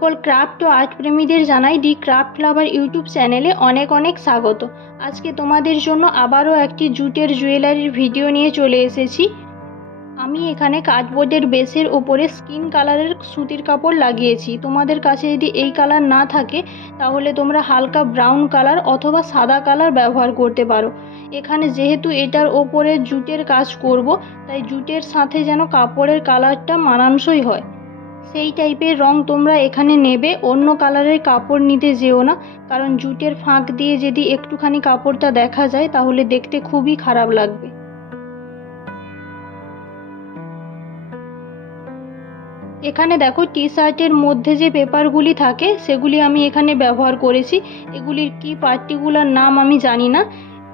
সকল ক্রাফট ও আর্ট প্রেমীদের জানাই দি ক্রাফট লাভার ইউটিউব চ্যানেলে অনেক অনেক স্বাগত। আজকে তোমাদের জন্য আবারও একটি জুটের জুয়েলারির ভিডিও নিয়ে চলে এসেছি। আমি এখানে কার্ডবোর্ডের বেসের ওপরে স্কিন কালারের সুতির কাপড় লাগিয়েছি। তোমাদের কাছে যদি এই কালার না থাকে তাহলে তোমরা হালকা ব্রাউন কালার অথবা সাদা কালার ব্যবহার করতে পারো। এখানে যেহেতু এটার ওপরে জুটের কাজ করব, তাই জুটের সাথে যেন কাপড়ের কালারটা মানানসই হয় সেই টাইপের রং তোমরা এখানে নেবে। অন্য কালারের কাপড় নিতে যেও না, কারণ জুটের ফাঁক দিয়ে যদি একটুখানি কাপড়টা দেখা যায় তাহলে দেখতে খুবই খারাপ লাগবে। এখানে দেখো টি শার্টের মধ্যে যে পেপারগুলি থাকে সেগুলি আমি এখানে ব্যবহার করেছি। এগুলির কি পার্টিকুলার নাম আমি জানি না।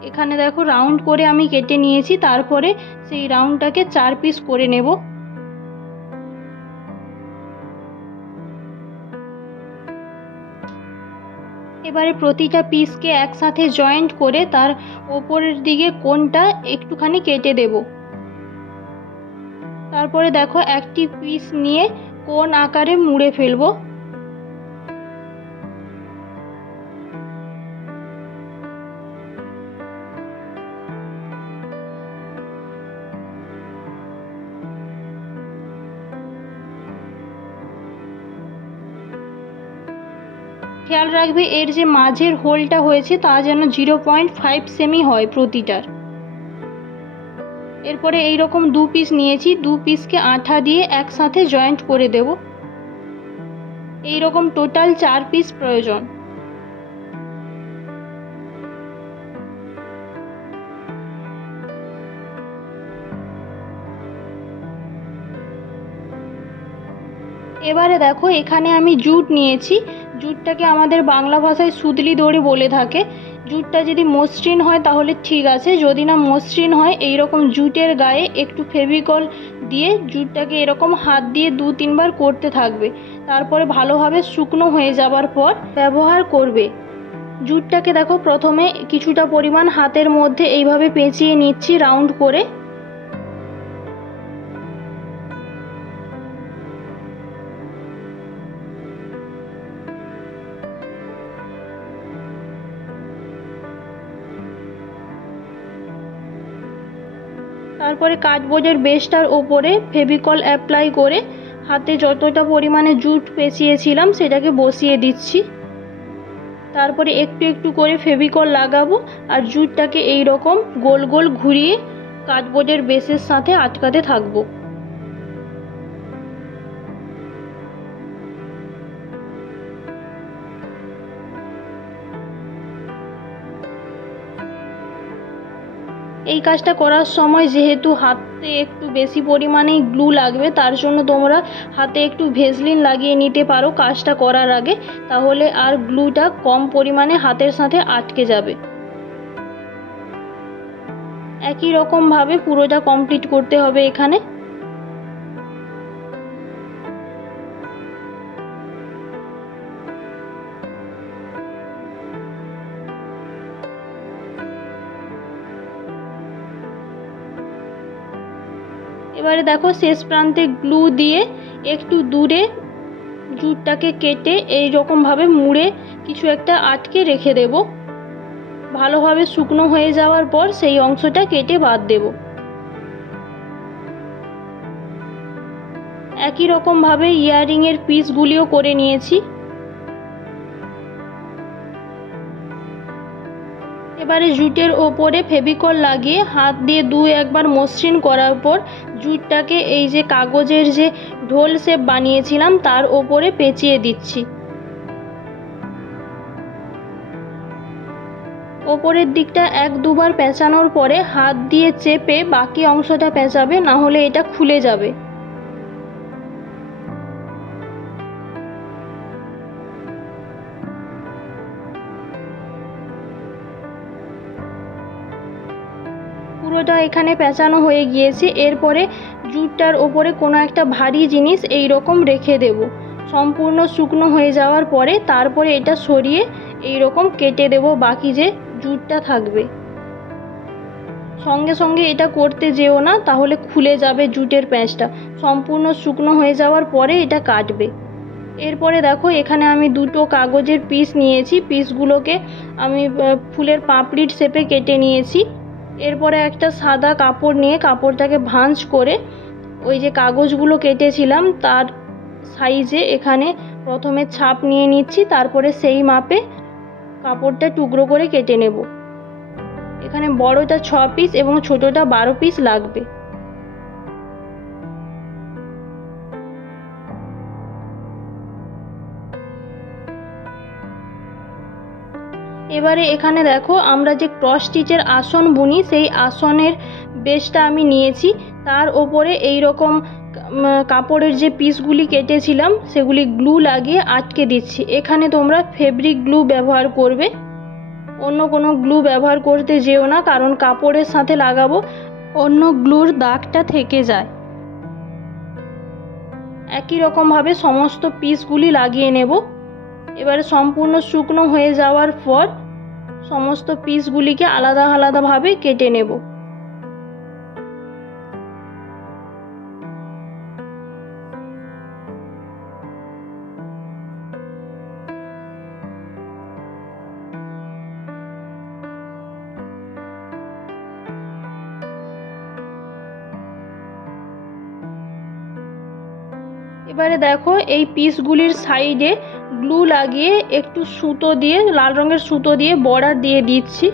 এখানে দেখো রাউন্ড করে আমি কেটে নিয়েছি, তারপরে সেই রাউন্ডটাকে 4 পিস করে নেব। এবারে প্রতিটা পিসকে একসাথে জয়েন্ট করে তার ওপরের দিকে কোণটা একটুখানি কেটে দেব। তারপরে দেখো একটি পিস নিয়ে কোণ আকারে মুড়ে ফেলবো। খেয়াল রাখবে এর যে মাঝের হোলটা হয়েছে তা যেন 0.5 সেমি হয় প্রতিটার। এরপরে এইরকম 2 পিস নিয়েছি, 2 পিসকে আঠা দিয়ে একসাথে জয়েন্ট করে দেব। এইরকম টোটাল 4 পিস প্রয়োজন। এবারে দেখো এখানে আমি জুট নিয়েছি। জুটটাকে আমাদের বাংলা ভাষায় সুতলি দড়ি বলে থাকে। জুটটা যদি মসৃণ হয় তাহলে ঠিক আছে, যদি না মসৃণ হয় এইরকম জুটের গায়ে একটু ফেভিকল দিয়ে জুটটাকে এরকম হাত দিয়ে 2-3 বার করতে থাকবে। তারপরে ভালোভাবে শুকনো হয়ে যাবার পর ব্যবহার করবে। জুটটাকে দেখো প্রথমে কিছুটা পরিমাণ হাতের মধ্যে এইভাবে পেঁচিয়ে নিচ্ছি রাউন্ড করে। তারপরে কার্ডবোর্ডের বেসটার ওপরে ফেভিকল অ্যাপ্লাই করে হাতে যতটা পরিমাণে জুট পেঁচিয়েছিলাম সেটাকে বসিয়ে দিচ্ছি। তারপরে একটু একটু করে ফেভিকল লাগাবো আর জুটটাকে এই রকম গোল গোল ঘুরিয়ে কার্ডবোর্ডের বেসের সাথে আটকাতে থাকবো। এই কাজটা করার সময় যেহেতু হাতে একটু বেশি পরিমাণেই গ্লু লাগবে, তার জন্য তোমরা হাতে একটু ভেসলিন লাগিয়ে নিতে পারো কাজটা করার আগে, তাহলে আর গ্লুটা কম পরিমাণে হাতের সাথে আটকে যাবে। একই রকমভাবে পুরোটা কমপ্লিট করতে হবে এখানে। এবারে দেখো শেষ প্রান্তে গ্লু দিয়ে একটু দূরে জুটটাকে কেটে এই রকমভাবে মুড়ে কিছু একটা আটকে রেখে দেব। ভালোভাবে শুকনো হয়ে যাওয়ার পর সেই অংশটা কেটে বাদ দেব। একই রকমভাবে ইয়াররিংয়ের পিসগুলিও করে নিয়েছি। এবারে জুটের ওপরে ফেভিকল লাগিয়ে হাত দিয়ে 2-1 বার মসৃণ করার পর জুটটাকে এই যে কাগজের যে ঢোল শেপ বানিয়েছিলাম তার ওপরে পেঁচিয়ে দিচ্ছি। ওপরের দিকটা 1-2 বার পেঁচানোর পরে হাত দিয়ে চেপে বাকি অংশটা পেঁচাবে, না হলে এটা খুলে যাবে। পুরোটা এখানে পেঁচানো হয়ে গিয়েছে। এরপরে জুটটার ওপরে কোনো একটা ভারী জিনিস এই রকম রেখে দেব। সম্পূর্ণ শুকনো হয়ে যাওয়ার পরে তারপরে এটা সরিয়ে এই রকম কেটে দেব বাকি যে জুটটা থাকবে। সঙ্গে সঙ্গে এটা করতে যেও না, তাহলে খুলে যাবে জুটের প্যাঁচটা। সম্পূর্ণ শুকনো হয়ে যাওয়ার পরে এটা কাটবে। এরপরে দেখো এখানে আমি দুটো কাগজের পিস নিয়েছি, পিসগুলোকে আমি ফুলের পাপড়ির শেপে কেটে নিয়েছি। এরপরে একটা সাদা কাপড় নিয়ে কাপড়টাকে ভাঁজ করে ওই যে কাগজগুলো কেটেছিলাম তার সাইজে এখানে প্রথমে ছাপ নিয়ে নিচ্ছি, তারপরে সেই মাপে কাপড়টা টুকরো করে কেটে নেব। এখানে বড়টা 6 পিস এবং ছোটটা 12 পিস লাগবে। এবারে এখানে দেখো আমরা যে ক্রস স্টিচের আসন বুনি সেই আসনের বেসটা আমি নিয়েছি, তার ওপরে এই রকম কাপড়ের যে পিসগুলি কেটেছিলাম সেগুলি গ্লু লাগিয়ে আটকে দিচ্ছি। এখানে তোমরা ফেব্রিক গ্লু ব্যবহার করবে, অন্য কোনো গ্লু ব্যবহার করতে যেও না, কারণ কাপড়ের সাথে লাগাবো অন্য গ্লুর দাগটা থেকে যায়। একই রকমভাবে সমস্ত পিসগুলি লাগিয়ে নেব। এবারে সম্পূর্ণ শুকনো হয়ে যাওয়ার পর সমস্ত পিসগুলিকে আলাদা আলাদাভাবে কেটে নেব। এবারে দেখো এই পিসগুলির সাইডে গ্লু লাগিয়ে একটু সুতো দিয়ে, লাল রঙের সুতো দিয়ে বর্ডার দিয়ে দিচ্ছি।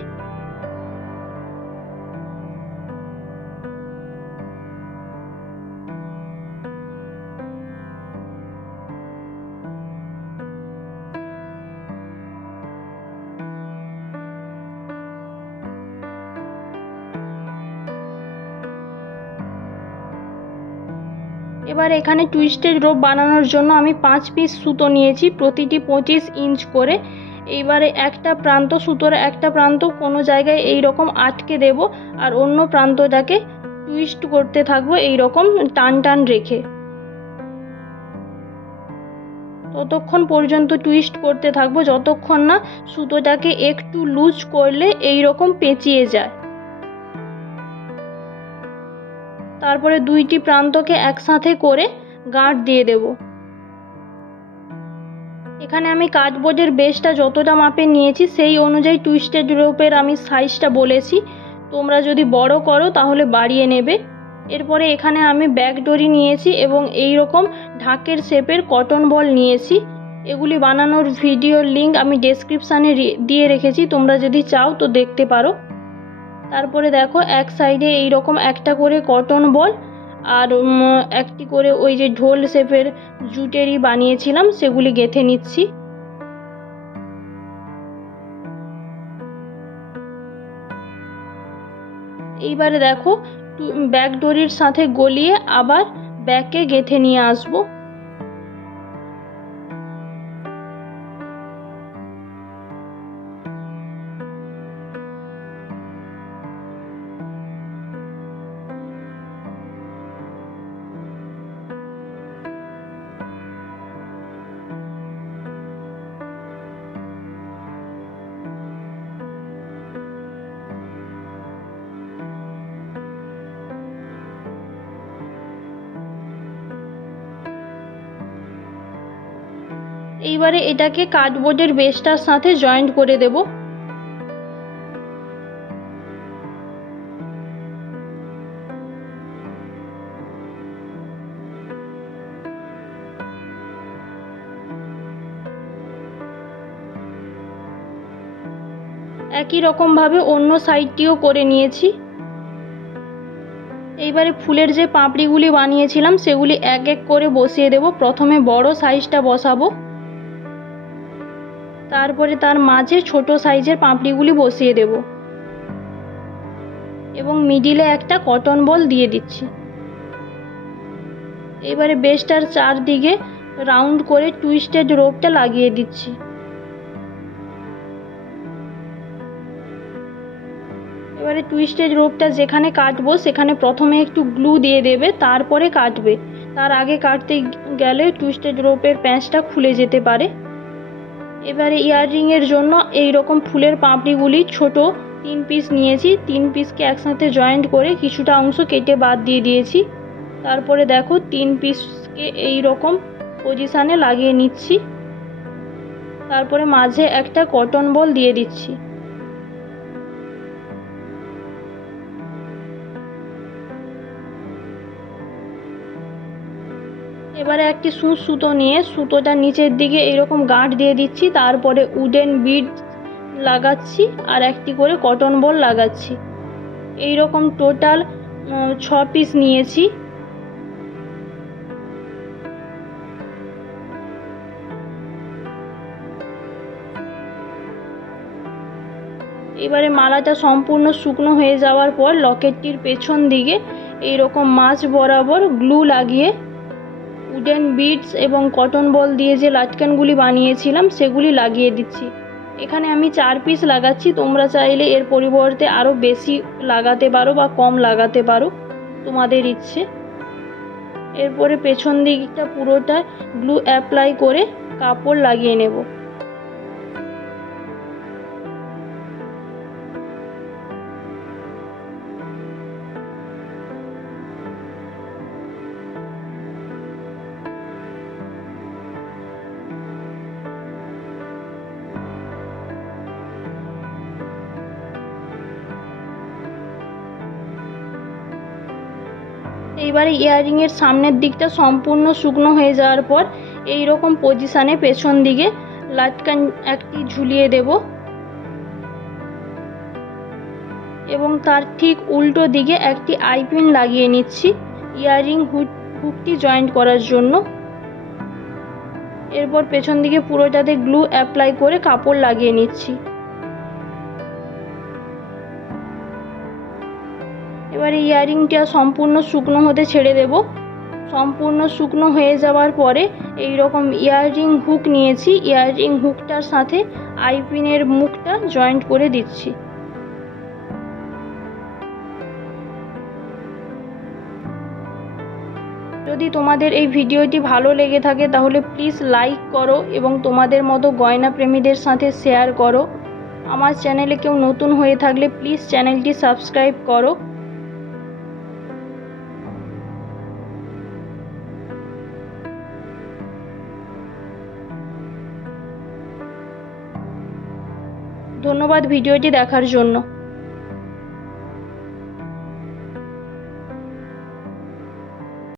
এবার এখানে টুইস্টেড রোপ বানানোর জন্য আমি 5 পিস সুতো নিয়েছি, প্রতিটি 25 ইঞ্চ করে। এইবারে একটা প্রান্ত, সুতোর একটা প্রান্ত কোনো জায়গায় এই রকম আটকে দেব, আর অন্য প্রান্তটাকে টুইস্ট করতে থাকবো এই রকম টান টান রেখে। ততক্ষণ পর্যন্ত টুইস্ট করতে থাকবো যতক্ষণ না সুতোটাকে একটু লুজ করলে এই রকম পেঁচিয়ে যায়। তারপরে দুইটি প্রান্তকে একসাথে করে গাঁট দিয়ে দেব। এখানে আমি কার্ডবোর্ডের বেসটা যতটা মাপে নিয়েছি সেই অনুযায়ী টুইস্টেড রোপের আমি সাইজটা বলেছি, তোমরা যদি বড় করো তাহলে বাড়িয়ে নেবে। এরপরে এখানে আমি ব্যাক ডরি নিয়েছি এবং এই রকম ঢাকের শেপের কটন বল নিয়েছি। এগুলি বানানোর ভিডিওর লিঙ্ক আমি ডেসক্রিপশানে দিয়ে রেখেছি, তোমরা যদি চাও তো দেখতে পারো। তারপরে দেখো এক সাইডে এই রকম একটা করে কটন বল আর একটি করে ওই যে ঢোল শেপের জুটেরই বানিয়েছিলাম সেগুলি গেঁথে নিচ্ছি। এইবারে দেখো ব্যাক ডরির সাথে গলিয়ে আবার ব্যাকে গেঁথে নিয়ে আসবো। এইবারে এটাকে কার্ডবোর্ডের বেসটার সাথে জয়েন্ট করে দেব। একই রকমভাবে অন্য সাইডটিও করে নিয়েছি। এইবারে ফুলের যে পাপড়িগুলি বানিয়েছিলাম সেগুলি এক এক করে বসিয়ে দেব। প্রথমে বড় সাইজটা বসাবো, তারপরে তার মাঝে ছোট সাইজের পাপড়িগুলি বসিয়ে দেব এবং মিডিলে একটা কটন বল দিয়ে দিচ্ছি। এবারে বেসটার চারদিকে রাউন্ড করে টুইস্টেড রোপটা লাগিয়ে দিচ্ছি। এবারে টুইস্টেড রোপটা যেখানে কাটবো সেখানে প্রথমে একটু গ্লু দিয়ে দেবে, তারপরে কাটবে। তার আগে কাটতে গেলে টুইস্টেড রোপের প্যাঁচটা খুলে যেতে পারে। এবারে ইয়াররিংয়ের জন্য এই রকম ফুলের পাপড়িগুলি ছোট 3 পিস নিয়েছি, 3 পিসকে একসাথে জয়েন্ট করে কিছুটা অংশ কেটে বাদ দিয়ে দিয়েছি। তারপরে দেখো 3 পিসকে এই রকম পজিশানে লাগিয়ে নিচ্ছি। তারপরে মাঝে একটা কটন বল দিয়ে দিচ্ছি। এবারে একটি সূচ সুতো নিয়ে সুতোটা নিচের দিকে এরকম গাঁট দিয়ে দিচ্ছি। তারপরে উডেন বিড লাগাচ্ছি আর একটি করে কটন বল লাগাচ্ছি। এই রকম টোটাল 6 পিস নিয়েছি। এবারে মালাটা সম্পূর্ণ শুকনো হয়ে যাওয়ার পর লকেটটির পেছন দিকে এই রকম মাঝ বরাবর গ্লু লাগিয়ে উডেন বিডস এবং কটন বল দিয়ে যে লাটকানগুলি বানিয়েছিলাম সেগুলি লাগিয়ে দিচ্ছি। এখানে আমি 4 পিস লাগাচ্ছি, তোমরা চাইলে এর পরিবর্তে আরও বেশি লাগাতে পারো বা কম লাগাতে পারো, তোমাদের ইচ্ছে। এরপরে পেছন দিকটা পুরোটা গ্লু অ্যাপ্লাই করে কাপড় লাগিয়ে নেব। এইবারে ইয়াররিংয়ের সামনের দিকটা সম্পূর্ণ শুকনো হয়ে যাওয়ার পর এই রকম পজিশানে পেছন দিকে লাটকান একটি ঝুলিয়ে দেব এবং তার ঠিক উল্টো দিকে একটি আইপিন লাগিয়ে নিচ্ছি ইয়াররিং হুকটি জয়েন্ট করার জন্য। এরপর পেছন দিকে পুরোটাতে গ্লু অ্যাপ্লাই করে কাপড় লাগিয়ে নিচ্ছি। এবারে ইয়াররিংটা সম্পূর্ণ শুকনো হতে ছেড়ে দেব। সম্পূর্ণ শুকনো হয়ে যাওয়ার পরে এই রকম ইয়াররিং হুক নিয়েছি, ইয়াররিং হুকটার সাথে আইপিনের মুখটা জয়েন্ট করে দিচ্ছি। যদি তোমাদের এই ভিডিওটি ভালো লেগে থাকে তাহলে প্লিজ লাইক করো এবং তোমাদের মতো গয়না প্রেমীদের সাথে শেয়ার করো। আমার চ্যানেলে কেউ নতুন হয়ে থাকলে প্লিজ চ্যানেলটি সাবস্ক্রাইব করো। ধন্যবাদ ভিডিওটি দেখার জন্য।